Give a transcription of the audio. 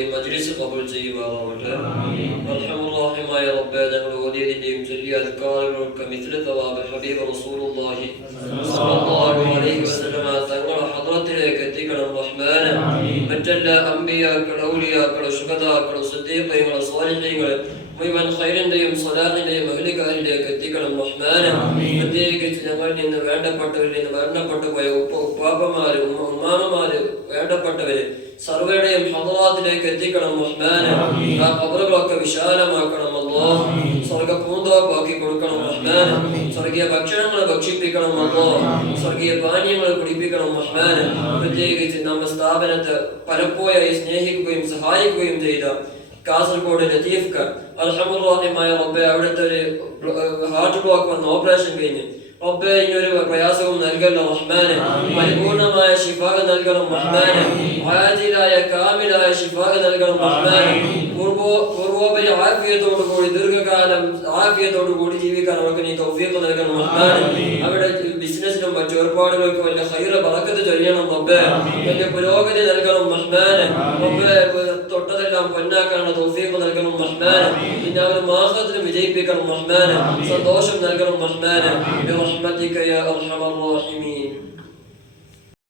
ഈ മജ്ലിസ് ഖബൂൽ ചെയ്യുമാറാവട്ടെ. അർഹമുർറഹീമായ റബ്ബേ, ഞങ്ങൾ ഓതിയതിന്റെയും ചൊല്ലിയ അദ്കാറുകൾക്ക് മിസ്ല തവാബ് ഹബീബ് റസൂലുള്ളാഹി സ്വല്ലല്ലാഹു അലൈഹി വസല്ലമ തങ്ങളുടെ ഹദ്റത്തിലേക്ക് എത്തിക്കണം റഹ്മാനെ. മറ്റെല്ലാ അംബിയാക്കൾ, ഔലിയാക്കൾ, ശുഹദാക്കൾ, സിദ്ദീഖീങ്ങൾ, സ്വാലിഹീങ്ങൾ മുഴുവൻ ഖൈറിന്റെയും സ്വലാഹിന്റെയും അഹ്ലികാരിലേക്ക് എത്തിക്കണം റഹ്മാനെ. പ്രത്യേകിച്ച് ഞങ്ങളിൽ നിന്ന് വേണ്ടപ്പെട്ടവരിൽ നിന്ന് മരണപ്പെട്ടു പോയ ഉപ്പാപ്പമാര്, ഉമ്മാമമാര്, വേണ്ടപ്പെട്ടവര് സർവരുടെയും ഹദ്റാത്തിലേക്ക് എത്തിക്കണം റഹ്മാനെ. ആ ഖബറുകളൊക്കെ വിശാലമാക്കണം അല്ലാഹ്. സ്വർഗ്ഗ പൂന്തോപ്പാക്കി കൊടുക്കണം റഹ്മാനെ. സ്വർഗീയ ഭക്ഷണങ്ങൾ ഭക്ഷിപ്പിക്കണം അല്ലാഹ്. സ്വർഗീയ പാനീയങ്ങൾ കുടിപ്പിക്കണം റഹ്മാനെ. പ്രത്യേകിച്ച് നമ്മുടെ സ്ഥാപനത്തെ പലപ്പോഴായി സ്നേഹിക്കുകയും സഹായിക്കുകയും ചെയ്ത കാസർഗോഡ് ലത്തീഫ് അൽഹംദുലില്ലാഹ് റബ്ബേ, അവിടുത്തെ ഒരു ഹാർട്ട് ബ്ലോക്ക് വന്ന് ഓപ്പറേഷൻ കഴിഞ്ഞ് റബ്ബേ ഇനിയൊരു പ്രയാസവും നൽകല്ലോ റഹ്മാനെ. പരിപൂർണമായ ശിഫാ നൽകണം റഹ്മാനെ. ആജിലായ കാമിലായ ശിഫാ നൽകണം റഹ്മാനെ. പൂർവോപരി ആഫിയത്തോടുകൂടി ദീർഘകാലം ആഫിയത്തോടുകൂടി ജീവിക്കാൻ അവർക്ക് നീ തൗഫീഖ് നൽകണം റഹ്മാനെ. അവിടെ ബിസിനസ്സിലും മറ്റു ഏർപ്പാടുകൾക്കും വലിയ ഖൈറ് ബറക്കത്ത് ചൊരിയണം റബ്ബേ. വലിയ പുരോഗതി നൽകണം റഹ്മാനെ. റബ്ബേ, തൊട്ടതെല്ലാം പൊന്നാക്കാനുള്ള തൗഫീഖ് നൽകണം റഹ്മാനെ. പിന്നെ അവർ മാഹത്തിലും വിജയിപ്പിക്കണം റഹ്മാനെ. സന്തോഷം നൽകണം റഹ്മാനെ. برحمتك يا أرحم الراحمين.